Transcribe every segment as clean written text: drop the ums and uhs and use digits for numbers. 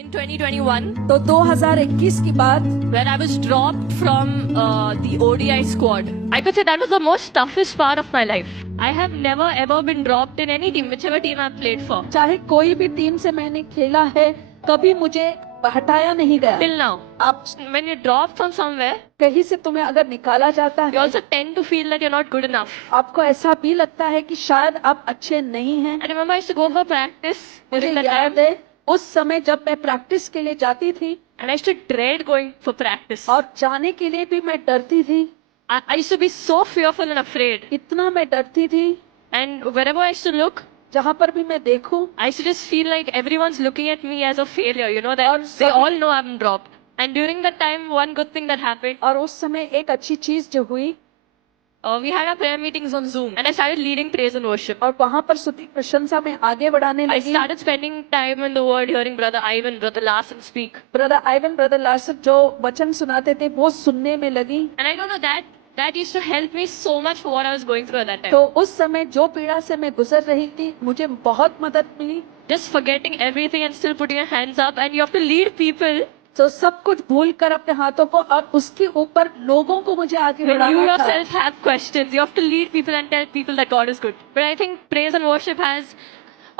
In 2021, तो 2021 की बात where I was dropped from the ODI squad, I could say that was the most toughest part of my life. I have never ever been dropped in any team, whichever team I've played for. चाहे कोई भी team से मैंने खेला है, कभी मुझे हटाया नहीं गया। Till now, आप when you're dropped from somewhere, कहीं से तुम्हें अगर निकाला जाता you है, also tend to feel that you're not good enough. आपको ऐसा भी लगता है कि शायद आप अच्छे नहीं हैं। I remember I used to go for practice मुझे during that याद time, है उस समय जब मैं प्रैक्टिस के लिए जाती थी and I used to dread going for practice. और जाने के लिए भी मैं डरती थी, I used to be so fearful and afraid. इतना मैं डरती थी। And wherever I used to look, जहाँ पर भी मैं देखूं, I used to just feel like everyone's looking at me as a failure, you know, that और they सब- all know I'm dropped. And during that time, one good thing that happened, और उस समय एक अच्छी चीज जो हुई, we had our prayer meetings on Zoom, and I started leading praise and worship. और वहाँ पर स्तुति प्रशंसा में आगे बढ़ाने I लगी। started spending time in the Word, hearing Brother Ivan, Brother Larson speak. Brother Ivan, brother Larsen जो वचन सुनाते थे वो सुनने में लगी। And I don't know, that used to help me so much for what I was going through at that time. तो उस समय जो पीड़ा से मैं गुजर रही थी, मुझे बहुत मदद मिली। Just forgetting everything and still putting your hands up, and you have to lead people. तो सब कुछ भूल कर अपने हाथों को और उसके ऊपर लोगों को मुझे आगे When you बढ़ाना था। yourself have questions, you have to lead people and tell people that God is good. But I think praise and worship has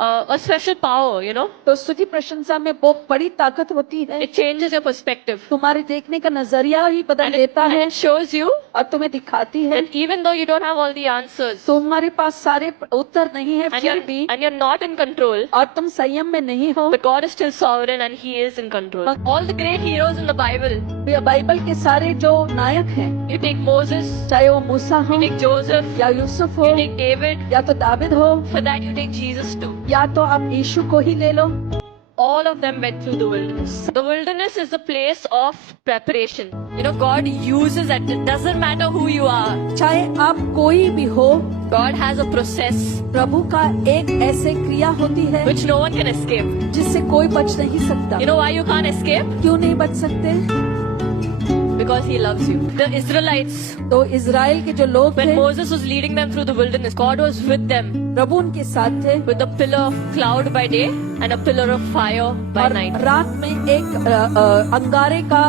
a special power, you know. तो स्तुति प्रशंसा में वो बड़ी ताकत होती है। It changes your perspective. तुम्हारे देखने का नजरिया ही बदल And देता and है it shows you और तुम्हें दिखाती है। that even though you don't have all the answers, तुम्हारे पास सारे उत्तर नहीं है and फिर भी, you're not in control, और तुम संयम में नहीं हो, but God is still sovereign and He is in control. All the great heroes in the Bible, Bible के सारे जो नायक हैं, you take Moses, चाहे वो मूसा हो you take Joseph, या यूसुफ हो you take David, या तो दाविद हो for that you take Jesus too. या तो आप यीशु को ही ले लो। All of them went through the wilderness. The wilderness is a place of preparation. You know, God uses it. It doesn't matter who you are. चाहे आप कोई भी हो, God has a process प्रभु का एक ऐसे क्रिया होती है which no one can escape. जिससे कोई बच नहीं सकता। You know why you can't escape? क्यों नहीं बच सकते? Because He loves you. The Israelites, तो इज़राइल के जो लोग when थे, Moses was leading them through the wilderness, God was with them प्रभु उनके साथ थे with a pillar of cloud by day and a pillar of fire by और night. रात में एक अंगारे का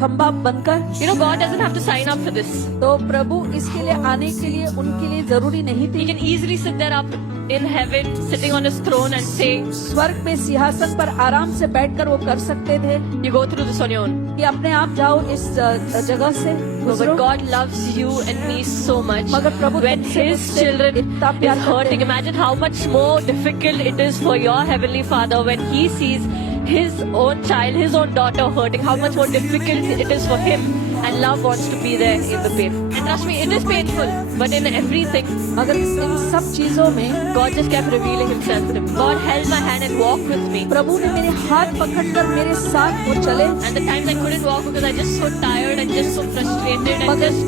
खंबा बनकर। You know, God doesn't have to sign up for this. तो प्रभु इसके लिए आने के लिए उनके लिए जरूरी नहीं He थी। can easily sit there up in heaven, sitting on His throne and saying, स्वर्ग में सिंहासन पर आराम से बैठकर वो कर सकते थे you go through this on your own. कि अपने आप जाओ इस जगह से No, गुजरो। but God loves you and me so much. मगर प्रभु When तुमसे His मुझसे children इतना is प्यार करते hurting, हैं। imagine how much more difficult it is for your Heavenly Father when He sees His own child, His own daughter hurting, how much more difficult it is for Him. And love wants to be there in the pain. And trust me, it is painful. But in everything, मगर इन सब चीजों में God just kept revealing Himself to me. God held my hand and walked with me. प्रभु ने मेरे हाथ पकड़कर मेरे साथ वो चले। And the times I couldn't walk because I just so tired and just so frustrated and just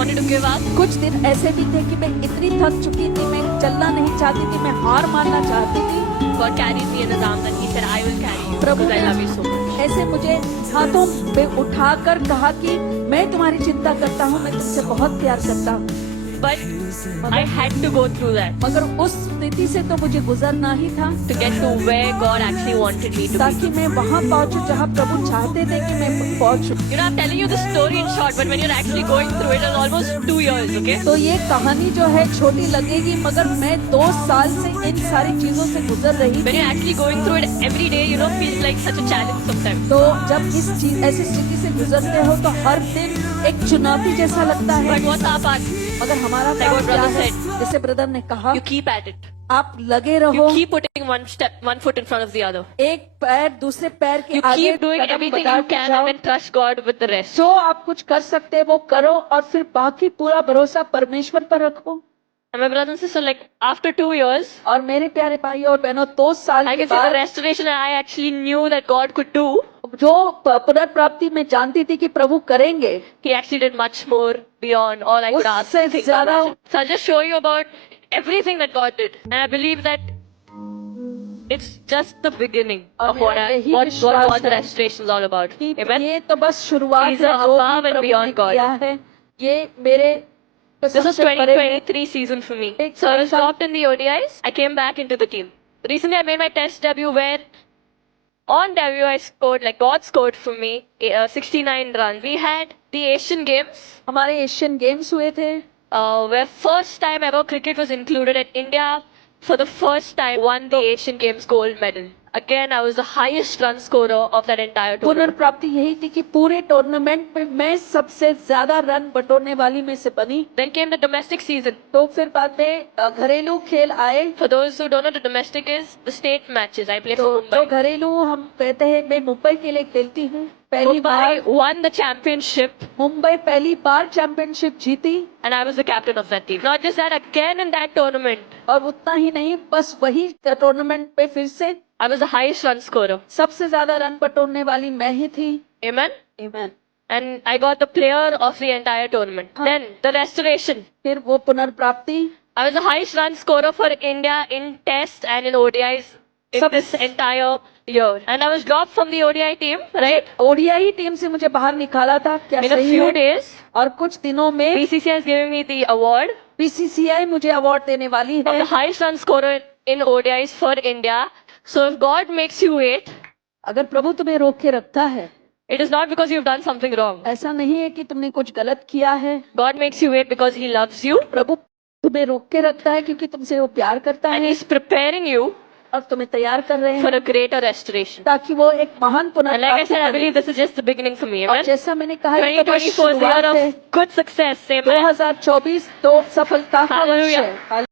wanted to give up. कुछ दिन ऐसे भी थे कि मैं इतनी थक चुकी थी, मैं चलना नहीं चाहती थी, मैं हार मानना चाहती थी। God carried me in His arms and He said, I will carry you Prabhu because I ने love you so much. ऐसे मुझे हाथों पे उठाकर कहा कि मैं तुम्हारी चिंता करता हूँ, मैं तुमसे बहुत प्यार करता हूँ। But I had to go through that मगर उस स्थिति से तो मुझे गुजरना ही था to get to where God actually wanted me to be. ताकि मैं वहाँ पहुँचूं जहाँ प्रभु चाहते थे कि मैं पहुँचूं। You know, I'm telling you the story in short, but when you're actually going through it, it's almost 2 years, okay? तो ये कहानी जो है छोटी लगेगी, मगर मैं 2 साल से इन सारी चीजों से गुजर रही When थी। you're actually going through it every day, you know, feels like such a challenge sometimes. तो जब इस चीज ऐसी स्थिति से गुजरते हो तो हर दिन एक चुनौती जैसा लगता है। But what's our part? मगर हमारा Like काम what क्या brother है? said. जैसे ब्रदर ने कहा, You keep at it. आप लगे You रहो, keep putting one foot in front of the other. एक पैर दूसरे पैर के You आगे keep doing Kadam everything you बढ़ाते can जाओ। and then trust God with the rest. जो आप कुछ कर सकते हैं वो करो और फिर बाकी पूरा भरोसा परमेश्वर पर रखो। And my brother and sister, like after 2 years, और मेरे प्यारे भाई और बहनों, 2 साल I के can see the बाद restoration that I actually knew that God could do. जो पुनर्प्राप्ति में जानती थी कि प्रभु करेंगे, He actually did much more beyond all I could ask. उससे or think or ज़्यादा- imagine. So I'll just show you about everything that God did. And I believe that it's just the beginning और of what मेरा यही what विश्वास God's है restoration is all about. कि Amen. ये तो बस शुरुआत He's है जो above भी and प्रभु ने beyond God. किया है। ये मेरे This was सबसे बड़े 2023 season for me. एक So I was साल- dropped in the ODIs. I came back into the team. Recently I made my test debut where On debut, I scored, like God scored for me, 69 runs. We had the Asian Games, हमारे Asian games हुए थे, where first time ever cricket was included, and India, for the first time, won the Asian Games gold medal. Again, I was the highest run scorer of that entire tournament. पुनर्प्राप्ति यही थी कि पूरे tournament में मैं सबसे ज्यादा run बटोरने वाली में से बनी। Then came the domestic season. तो फिर बाद में घरेलू खेल आए। For those who don't know, the domestic is the state matches. I play तो for जो Mumbai. घरेलू हम कहते हैं, मैं मुंबई के लिए खेलती हूँ। पहली बार Mumbai won the championship, Mumbai पहली बार चैंपियनशिप जीती, and I was the captain of that team. Not just that, again in that tournament, और उतना ही नहीं, बस वही टूर्नामेंट पे फिर से I was the highest run scorer. सबसे ज्यादा रन बटोरने वाली मैं ही थी। Amen. Amen. And I got the player of the entire tournament. Then the restoration. फिर वो पुनर्प्राप्ति, I was the highest run scorer for India in Test and in ODIs in Sab- this entire year. And I was dropped from the ODI team, right? ODI team से मुझे बाहर निकाला था, क्या In a सही few है? days, और कुछ दिनों में BCCI is giving me the award BCCI मुझे अवार्ड देने वाली of the है। highest run scorer in ODIs for India. So if God makes you wait, अगर प्रभु तुम्हें रोक के रखता है, it is not because you've done something wrong. ऐसा नहीं है कि तुमने कुछ गलत किया है। God makes you wait because He loves you प्रभु तुम्हें रोक के रखता है क्योंकि तुमसे वो प्यार करता and है He's preparing you और तुम्हें तैयार कर रहे for हैं a greater restoration. ताकि वो एक महान And like I said, I पुनर्प्राप्ति believe this is just the beginning for me. और Amen. जैसा मैंने कहा, ये तो बस 2024 is the year शुरुआत है। of good success. Amen. 2024 तो सफलता का वर्ष Hallelujah. है।